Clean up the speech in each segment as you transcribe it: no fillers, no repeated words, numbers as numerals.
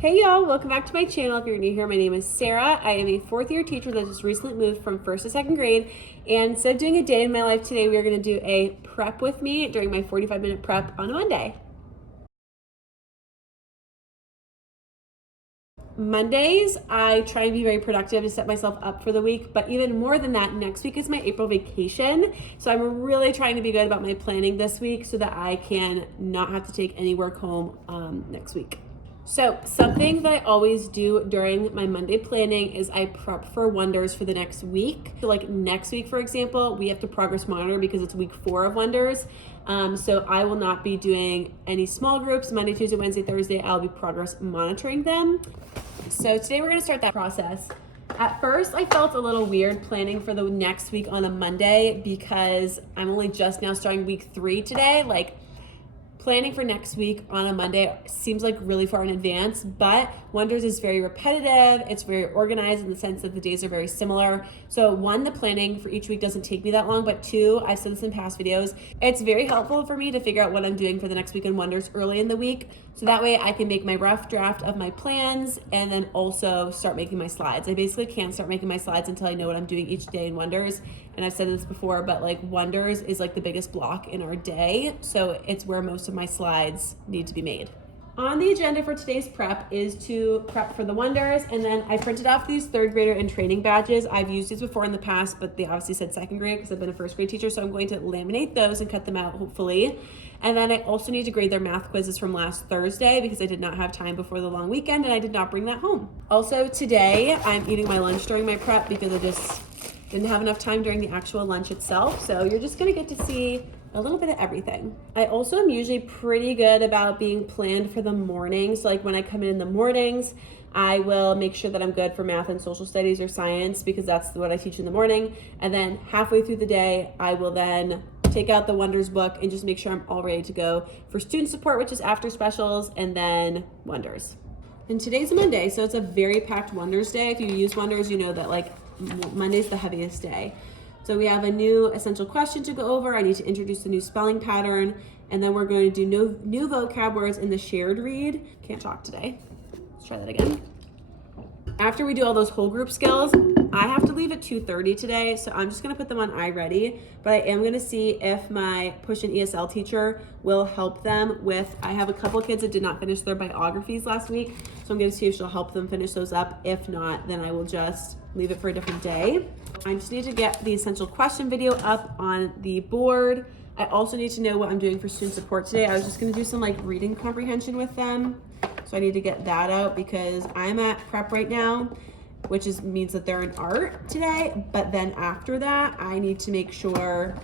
Hey y'all, welcome back to my channel. If you're new here, my name is Sarah. I am a fourth year teacher that just recently moved from first to second grade. And instead of doing a day in my life today, we are gonna do a prep with me during my 45-minute prep on a Monday. Mondays, I try and be very productive to set myself up for the week, but even more than that, next week is my April vacation. So I'm really trying to be good about my planning this week so that I can not have to take any work home next week. So something that I always do during my Monday planning is I prep for Wonders for the next week. So like next week, for example, we have to progress monitor because it's week 4 of Wonders. So I will not be doing any small groups Monday, Tuesday, Wednesday, Thursday. I'll be progress monitoring them. So today we're gonna start that process. At first, I felt a little weird planning for the next week on a Monday because I'm only just now starting week 3 today. Like, planning for next week on a Monday seems like really far in advance, but Wonders is very repetitive. It's very organized in the sense that the days are very similar. So one, the planning for each week doesn't take me that long, but two, I've said this in past videos, it's very helpful for me to figure out what I'm doing for the next week in Wonders early in the week. So that way I can make my rough draft of my plans and then also start making my slides. I basically can't start making my slides until I know what I'm doing each day in Wonders. And I've said this before, but like Wonders is like the biggest block in our day. So it's where most of my slides need to be made. On the agenda for today's prep is to prep for the Wonders, and then I printed off these 3rd grader and training badges. I've used these before in the past, but they obviously said 2nd grade because I've been a 1st grade teacher, so I'm going to laminate those and cut them out hopefully. And then I also need to grade their math quizzes from last Thursday because I did not have time before the long weekend and I did not bring that home. Also today, I'm eating my lunch during my prep because I just didn't have enough time during the actual lunch itself. So you're just gonna get to see a little bit of everything. I also am usually pretty good about being planned for the mornings. So like when I come in the mornings, I will make sure that I'm good for math and social studies or science because that's what I teach in the morning. And then halfway through the day, I will then take out the Wonders book and just make sure I'm all ready to go for student support, which is after specials, and then Wonders. And today's a Monday, so it's a very packed Wonders day. If you use Wonders, you know that like Monday's the heaviest day. So we have a new essential question to go over. I need to introduce the new spelling pattern, and then we're going to do new vocab words in the shared read. Can't talk today. Let's try that again. After we do all those whole group skills, I have to leave at 2:30 today, so I'm just gonna put them on iReady, but I am gonna see if my push and ESL teacher will help them with, I have a couple kids that did not finish their biographies last week, so I'm gonna see if she'll help them finish those up. If not, then I will just leave it for a different day. I just need to get the essential question video up on the board. I also need to know what I'm doing for student support today. I was just gonna do some like reading comprehension with them. So I need to get that out because I'm at prep right now, which means that they're in art today. But then after that, I need to make sure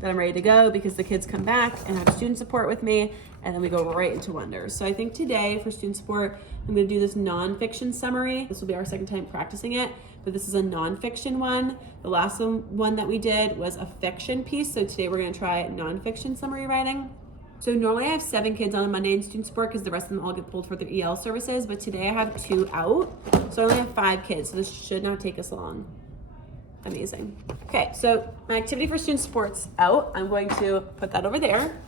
that I'm ready to go because the kids come back and have student support with me, and then we go right into Wonders. So I think today for student support, I'm gonna do this nonfiction summary. This will be our 2nd time practicing it, but this is a nonfiction one. The last one that we did was a fiction piece. So today we're gonna try nonfiction summary writing. So normally I have 7 kids on a Monday in student support because the rest of them all get pulled for their EL services, but today I have 2 out. So I only have 5 kids, so this should not take us long. Amazing. Okay, so my activity for student support's out. I'm going to put that over there.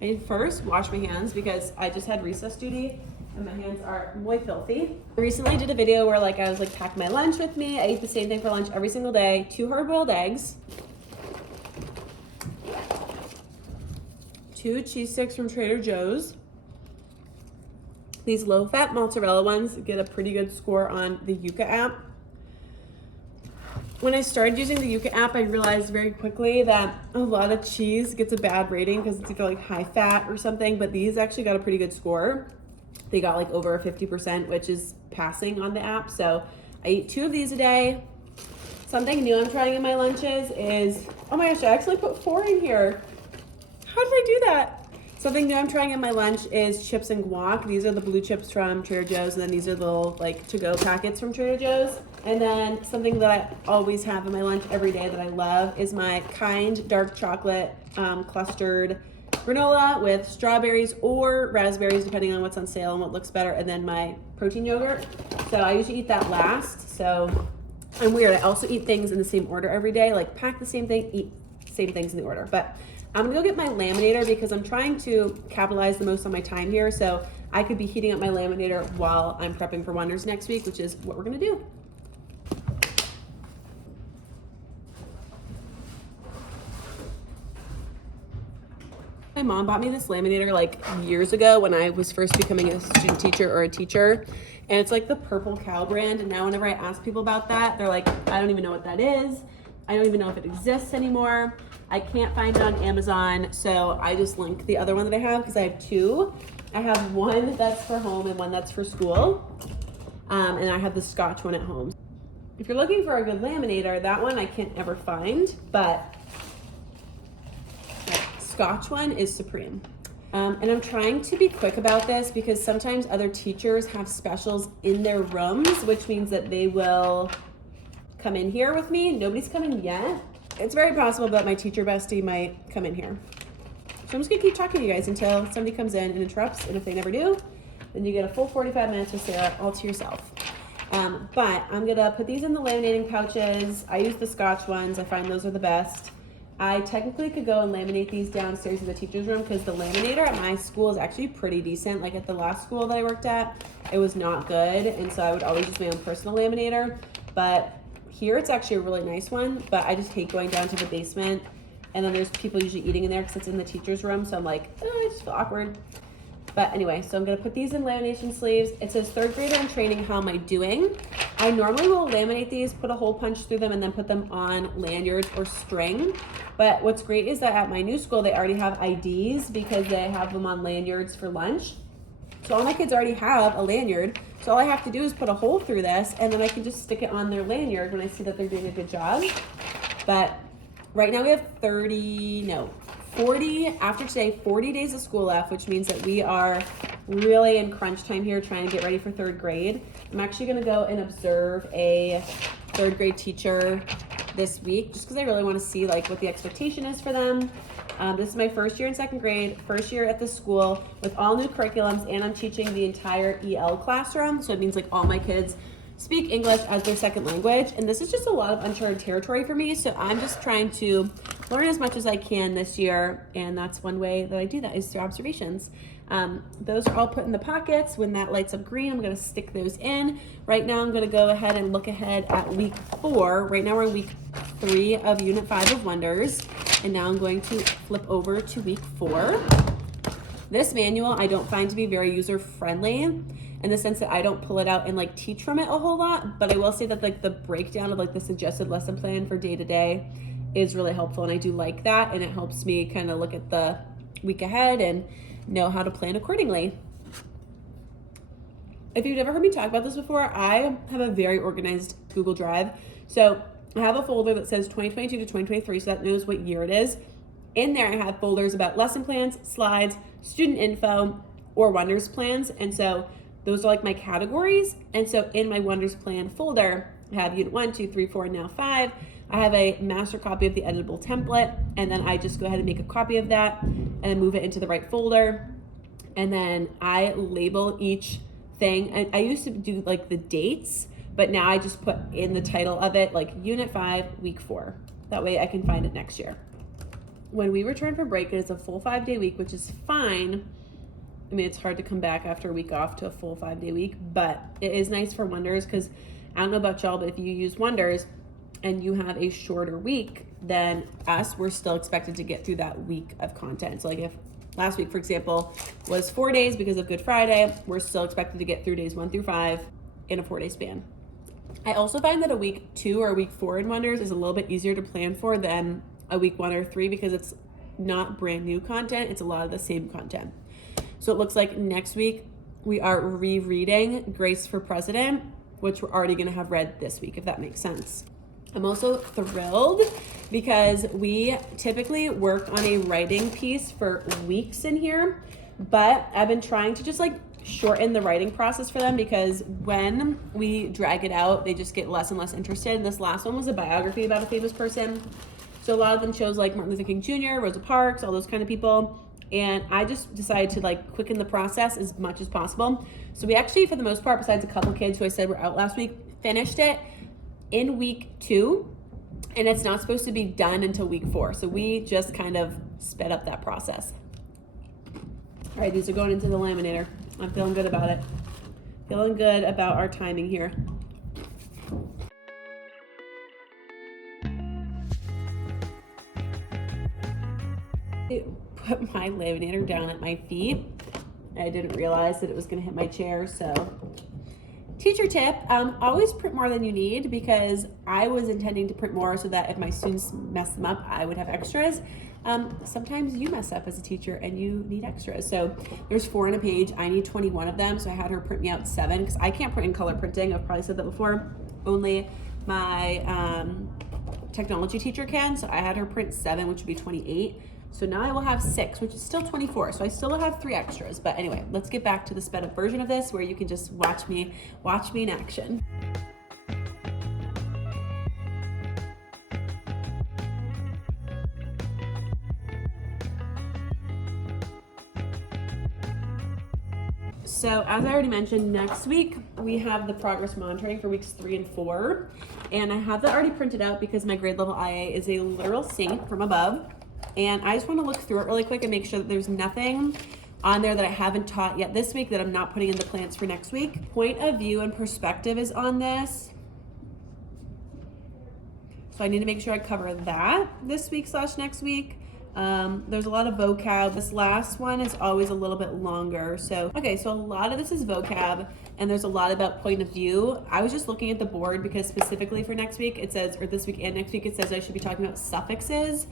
I need to first wash my hands because I just had recess duty and my hands are muy filthy. I recently did a video where I was packing my lunch with me. I eat the same thing for lunch every single day. 2 hard-boiled eggs, 2 cheese sticks from Trader Joe's. These low-fat mozzarella ones get a pretty good score on the Yuka app. When I started using the Yuka app, I realized very quickly that a lot of cheese gets a bad rating because it's either like high fat or something, but these actually got a pretty good score. They got like over 50%, which is passing on the app. So I eat 2 of these a day. Something new I'm trying in my lunches is, oh my gosh, I actually put 4 in here. How did I do that? Something new I'm trying in my lunch is chips and guac. These are the blue chips from Trader Joe's, and then these are the little to-go packets from Trader Joe's. And then something that I always have in my lunch every day that I love is my Kind dark chocolate clustered granola with strawberries or raspberries, depending on what's on sale and what looks better, and then my protein yogurt. So I usually eat that last. So I'm weird. I also eat things in the same order every day, like pack the same thing, eat same things in the order. But I'm gonna go get my laminator because I'm trying to capitalize the most on my time here. So I could be heating up my laminator while I'm prepping for Wonders next week, which is what we're gonna do. My mom bought me this laminator like years ago when I was first becoming a student teacher or a teacher. And it's like the Purple Cow brand. And now whenever I ask people about that, they're like, I don't even know what that is. I don't even know if it exists anymore. I can't find it on Amazon. So I just link the other one that I have because I have two. I have one that's for home and one that's for school. And I have the Scotch one at home. If you're looking for a good laminator, that one I can't ever find, but Scotch one is supreme. And I'm trying to be quick about this because sometimes other teachers have specials in their rooms, which means that they will come in here with me. Nobody's coming yet. It's very possible that my teacher bestie might come in here. So I'm just gonna keep talking to you guys until somebody comes in and interrupts. And if they never do, then you get a full 45 minutes with Sarah all to yourself. But I'm gonna put these in the laminating pouches. I use the Scotch ones. I find those are the best. I technically could go and laminate these downstairs in the teacher's room because the laminator at my school is actually pretty decent. Like at the last school that I worked at, it was not good. And so I would always use my own personal laminator. But here it's actually a really nice one, but I just hate going down to the basement. And then there's people usually eating in there because it's in the teacher's room. So I'm like, I just feel awkward. But anyway, so I'm gonna put these in lamination sleeves. It says third grader in training, how am I doing? I normally will laminate these, put a hole punch through them, and then put them on lanyards or string. But what's great is that at my new school, they already have IDs because they have them on lanyards for lunch. So all my kids already have a lanyard. So all I have to do is put a hole through this, and then I can just stick it on their lanyard when I see that they're doing a good job. But right now we have 40, after today, 40 days of school left, which means that we are really in crunch time here trying to get ready for third grade. I'm actually gonna go and observe a third grade teacher this week just because I really want to see like what the expectation is for them. This is my first year in second grade, first year at the school with all new curriculums, and I'm teaching the entire EL classroom. So it means like all my kids speak English as their second language, and this is just a lot of uncharted territory for me. So I'm just trying to learn as much as I can this year, and that's one way that I do that is through observations. Those are all put in the pockets. When that lights up green, I'm gonna stick those in. Right now I'm gonna go ahead and look ahead at week 4. Right now we're in week 3 of unit 5 of Wonders, and now I'm going to flip over to week 4. This manual I don't find to be very user-friendly in the sense that I don't pull it out and like teach from it a whole lot, but I will say that like the breakdown of like the suggested lesson plan for day to day is really helpful, and I do like that, and it helps me kind of look at the week ahead and know how to plan accordingly. If you've never heard me talk about this before, I have a very organized Google Drive. So I have a folder that says 2022 to 2023, so that knows what year it is. In there I have folders about lesson plans, slides, student info, or Wonders plans, and so those are like my categories. And so in my Wonders plan folder, I have unit 1, 2, 3, 4, and now 5. I have a master copy of the editable template, and then I just go ahead and make a copy of that and then move it into the right folder. And then I label each thing. I used to do like the dates, but now I just put in the title of it, like unit 5, week 4. That way I can find it next year. When we return from break, it is a full 5-day week, which is fine. I mean, it's hard to come back after a week off to a full 5-day week, but it is nice for Wonders because I don't know about y'all, but if you use Wonders and you have a shorter week than us, we're still expected to get through that week of content. So like if last week, for example, was 4 days because of Good Friday, we're still expected to get through days 1 through 5 in a 4-day span. I also find that a week 2 or a week 4 in Wonders is a little bit easier to plan for than a week 1 or 3 because it's not brand new content, it's a lot of the same content. So it looks like next week we are rereading Grace for President, which we're already gonna have read this week, if that makes sense. I'm also thrilled because we typically work on a writing piece for weeks in here, but I've been trying to just like shorten the writing process for them because when we drag it out, they just get less and less interested. And this last one was a biography about a famous person. So a lot of them chose like Martin Luther King Jr., Rosa Parks, all those kind of people. And I just decided to like quicken the process as much as possible. So we actually, for the most part, besides a couple kids who I said were out last week, finished it in week 2, and it's not supposed to be done until week 4. So we just kind of sped up that process. All right, these are going into the laminator. I'm feeling good about it. Feeling good about our timing here. I put my laminator down at my feet. I didn't realize that it was going to hit my chair, so teacher tip, always print more than you need, because I was intending to print more so that if my students mess them up, I would have extras. Sometimes you mess up as a teacher and you need extras. So there's 4 on a page. I need 21 of them, so I had her print me out 7 because I can't print in color printing. I've probably said that before. Only my technology teacher can, so I had her print 7, which would be 28. So now I will have 6, which is still 24. So I still will have 3 extras. But anyway, let's get back to the sped up version of this where you can just watch me in action. So as I already mentioned, next week we have the progress monitoring for weeks 3 and 4. And I have that already printed out because my grade level IA is a literal saint from above. And I just want to look through it really quick and make sure that there's nothing on there that I haven't taught yet this week that I'm not putting in the plans for next week. Point of view and perspective is on this. So I need to make sure I cover that this week / next week. There's a lot of vocab. This last one is always a little bit longer. So, okay, so a lot of this is vocab and there's a lot about point of view. I was just looking at the board because specifically for next week it says, or this week and next week, it says I should be talking about suffixes.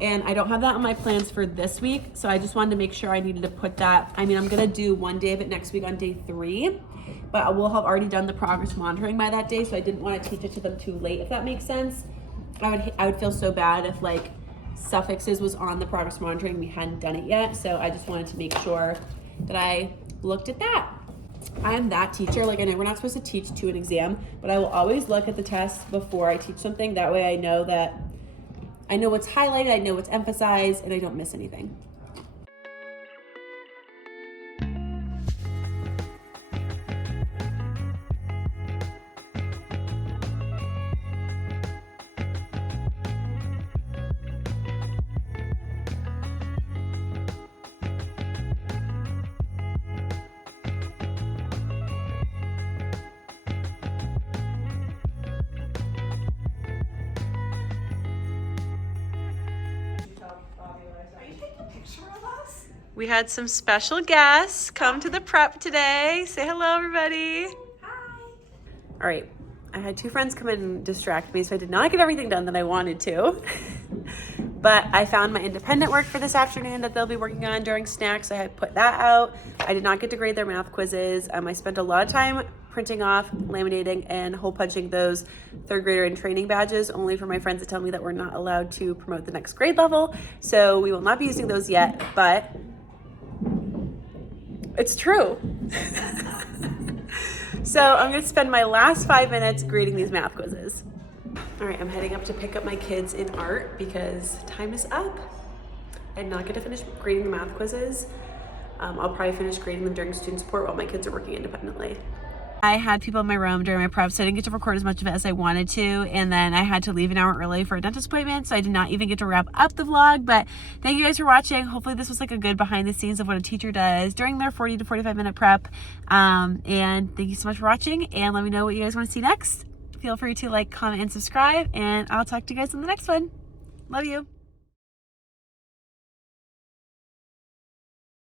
And I don't have that on my plans for this week. So I just wanted to make sure I needed to put that. I mean, I'm going to do 1 day of it next week on day 3, but I will have already done the progress monitoring by that day. So I didn't want to teach it to them too late, if that makes sense. I would feel so bad if like suffixes was on the progress monitoring, we hadn't done it yet. So I just wanted to make sure that I looked at that. I'm that teacher. Like, I know we're not supposed to teach to an exam, but I will always look at the test before I teach something. That way I know what's highlighted, I know what's emphasized, and I don't miss anything. We had some special guests come to the prep today. Say hello, everybody. Hi. All right, I had 2 friends come in and distract me, so I did not get everything done that I wanted to. But I found my independent work for this afternoon that they'll be working on during snacks. I had put that out. I did not get to grade their math quizzes. I spent a lot of time printing off, laminating, and hole punching those 3rd grader in training badges, only for my friends to tell me that we're not allowed to promote the next grade level. So we will not be using those yet, but it's true. So I'm gonna spend my last 5 minutes grading these math quizzes. All right, I'm heading up to pick up my kids in art because time is up. I did not get to finish grading the math quizzes. I'll probably finish grading them during student support while my kids are working independently. I had people in my room during my prep, so I didn't get to record as much of it as I wanted to, and then I had to leave an hour early for a dentist appointment, so I did not even get to wrap up the vlog. But thank you guys for watching. Hopefully this was like a good behind the scenes of what a teacher does during their 40 to 45 minute prep. And thank you so much for watching, and let me know what you guys want to see next. Feel free to like, comment, and subscribe, and I'll talk to you guys in the next one. Love you.